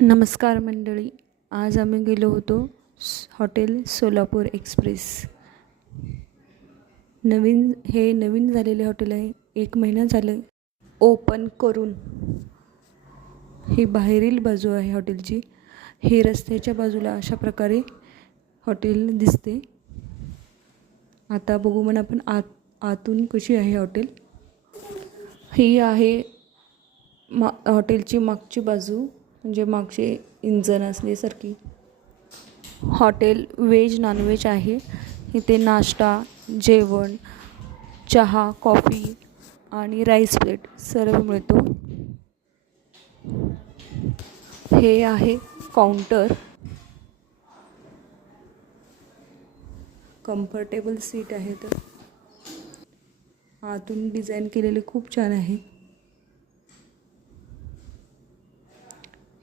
नमस्कार मंडळी. आज आम्ही गेलो होतो हॉटेल सोलापूर एक्सप्रेस. नवीन झालेले हॉटेल आहे. 1 महिना झालं ओपन करून. ही बाहेरील बाजू आहे हॉटेलची. हे रस्त्याच्या बाजूला अशा प्रकारे हॉटेल दिसते. आता बघू म्हणा आपण आतून कशी आहे हॉटेल. ही आहे हॉटेलची मागची बाजू, म्हणजे मागचे इंजन असल्यासारखी. हॉटेल व्हेज नॉनव्हेज आहे. इथे नाश्ता, जेवण, चहा, कॉफी आणि राईस प्लेट सर्व मिळतो. हे आहे काउंटर. कम्फर्टेबल सीट आहेत. आतून डिझाईन केलेले खूप छान आहे.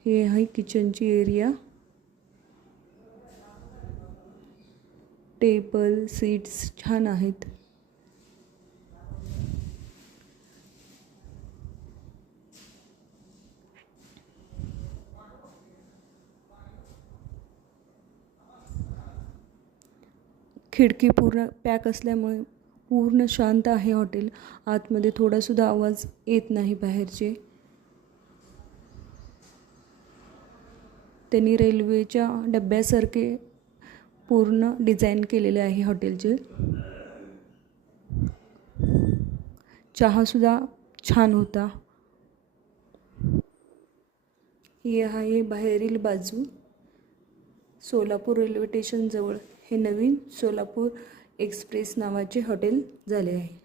हे आहे किचनची एरिया. टेबल सीट्स छान आहेत. खिडकी पूर्ण पॅक असल्यामुळे पूर्ण शांत आहे हॉटेल. आतमध्ये थोडासुद्धा आवाज येत नाही बाहेरचे. त्यांनी रेल्वेच्या डब्यासारखे पूर्ण डिझाईन केलेले आहे हॉटेलचे. चहासुद्धा छान होता. ही आहे बाहेरील बाजू. सोलापूर रेल्वे स्टेशनजवळ हे नवीन सोलापूर एक्सप्रेस नावाचे हॉटेल झाले आहे.